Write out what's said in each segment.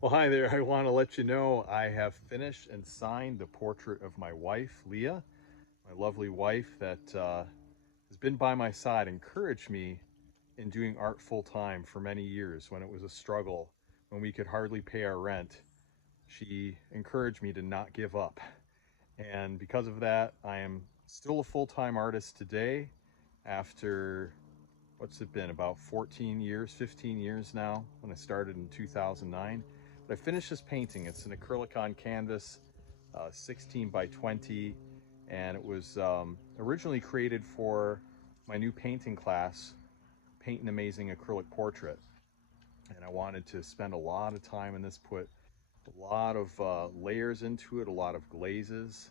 Well, hi there. I want to let you know I have finished and signed the portrait of my wife, Leah, my lovely wife that has been by my side, encouraged me in doing art full time for many years when it was a struggle, when we could hardly pay our rent. She encouraged me to not give up. And because of that, I am still a full-time artist today after, what's it been, about 14 years, 15 years now, when I started in 2009. But I finished this painting. It's an acrylic on canvas, 16 by 20, and it was originally created for my new painting class, Paint an Amazing Acrylic Portrait. And I wanted to spend a lot of time in this, put a lot of layers into it, a lot of glazes,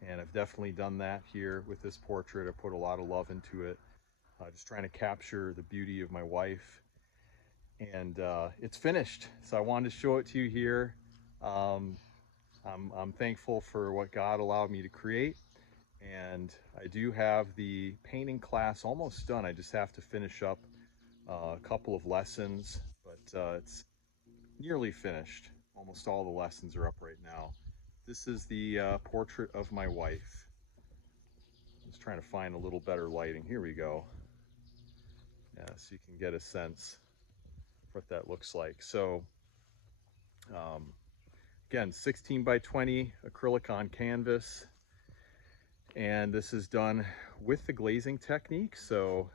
and I've definitely done that here with this portrait. I put a lot of love into it, just trying to capture the beauty of my wife. And it's finished, so I wanted to show it to you here. Um, I'm thankful for what God allowed me to create, and I do have the painting class almost done. I just have to finish up a couple of lessons, but it's nearly finished. Almost all the lessons are up right now. This is the portrait of my wife. I'm just trying to find a little better lighting. Here we go. Yeah, so you can get a sense of what that looks like. So um, again, 16 by 20 acrylic on canvas. And this is done with the glazing technique. So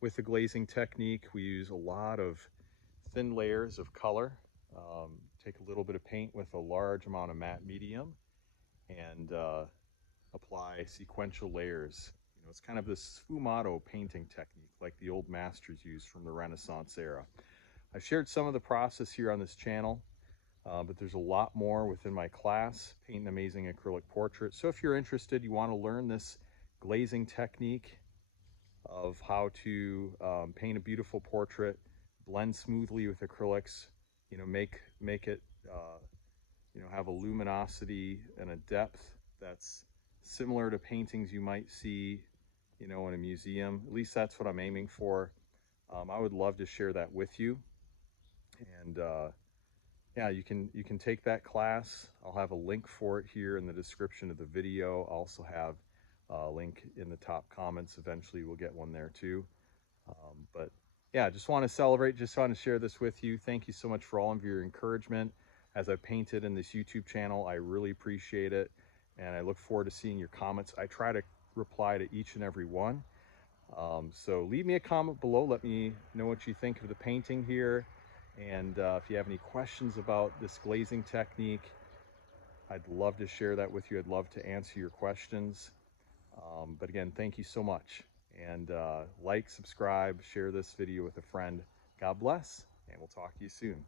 with the glazing technique, we use a lot of thin layers of color. Take a little bit of paint with a large amount of matte medium and apply sequential layers. You know, it's kind of this sfumato painting technique like the old masters used from the Renaissance era. I've shared some of the process here on this channel, but there's a lot more within my class, Paint an Amazing Acrylic Portrait. So if you're interested, you want to learn this glazing technique of how to paint a beautiful portrait, blend smoothly with acrylics, you know, make it, you know, have a luminosity and a depth that's similar to paintings you might see, you know, in a museum. At least that's what I'm aiming for. I would love to share that with you. And yeah, you can take that class. I'll have a link for it here in the description of the video. I'll also have a link in the top comments. Eventually we'll get one there too. But yeah, just want to celebrate, just want to share this with you. Thank you so much for all of your encouragement as I painted in this YouTube channel. I really appreciate it. And I look forward to seeing your comments. I try to reply to each and every one. So leave me a comment below. Let me know what you think of the painting here. And if you have any questions about this glazing technique, I'd love to share that with you. I'd love to answer your questions. But again, thank you so much. And like, subscribe, share this video with a friend. God bless, and we'll talk to you soon.